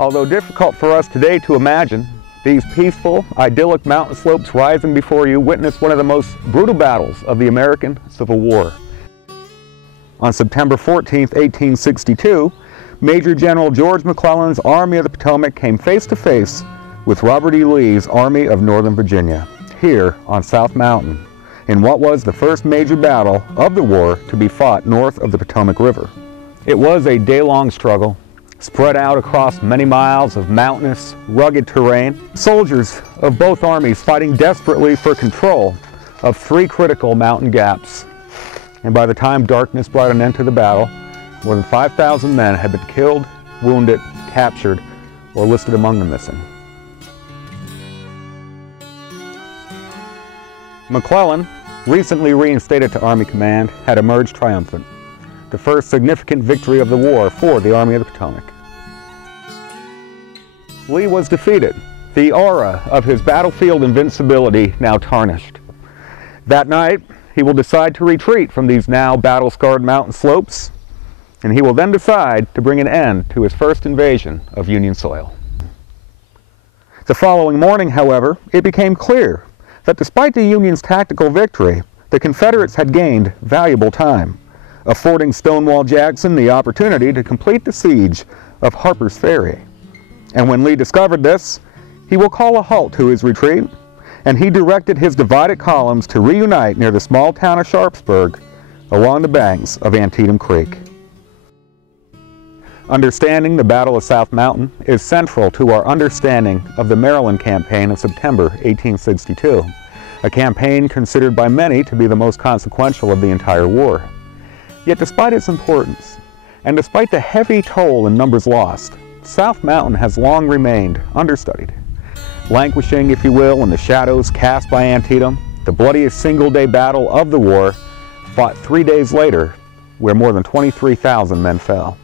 Although difficult for us today to imagine, these peaceful, idyllic mountain slopes rising before you witness one of the most brutal battles of the American Civil War. On September 14, 1862, Major General George McClellan's Army of the Potomac came face to face with Robert E. Lee's Army of Northern Virginia, here on South Mountain, in what was the first major battle of the war to be fought north of the Potomac River. It was a day-long struggle, spread out across many miles of mountainous, rugged terrain. Soldiers of both armies fighting desperately for control of 3 critical mountain gaps. And by the time darkness brought an end to the battle, more than 5,000 men had been killed, wounded, captured, or listed among the missing. McClellan, recently reinstated to Army command, had emerged triumphant, the first significant victory of the war for the Army of the Potomac. Lee was defeated, the aura of his battlefield invincibility now tarnished. That night, he will decide to retreat from these now battle-scarred mountain slopes, and he will then decide to bring an end to his first invasion of Union soil. The following morning, however, it became clear that despite the Union's tactical victory, the Confederates had gained valuable time, affording Stonewall Jackson the opportunity to complete the siege of Harper's Ferry. And when Lee discovered this, he will call a halt to his retreat, and he directed his divided columns to reunite near the small town of Sharpsburg along the banks of Antietam Creek. Understanding the Battle of South Mountain is central to our understanding of the Maryland Campaign of September 1862, a campaign considered by many to be the most consequential of the entire war. Yet despite its importance, and despite the heavy toll in numbers lost, South Mountain has long remained understudied. Languishing, if you will, in the shadows cast by Antietam, the bloodiest single-day battle of the war, fought 3 days later, where more than 23,000 men fell.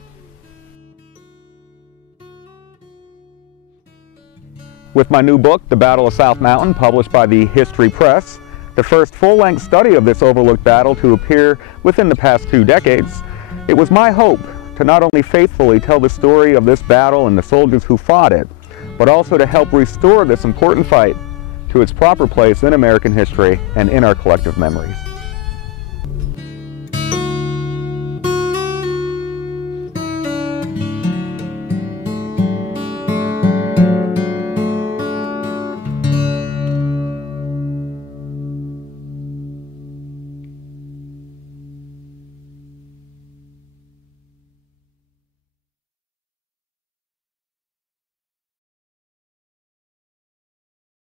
With my new book, The Battle of South Mountain, published by the History Press, the first full-length study of this overlooked battle to appear within the past 2 decades, it was my hope to not only faithfully tell the story of this battle and the soldiers who fought it, but also to help restore this important fight to its proper place in American history and in our collective memories.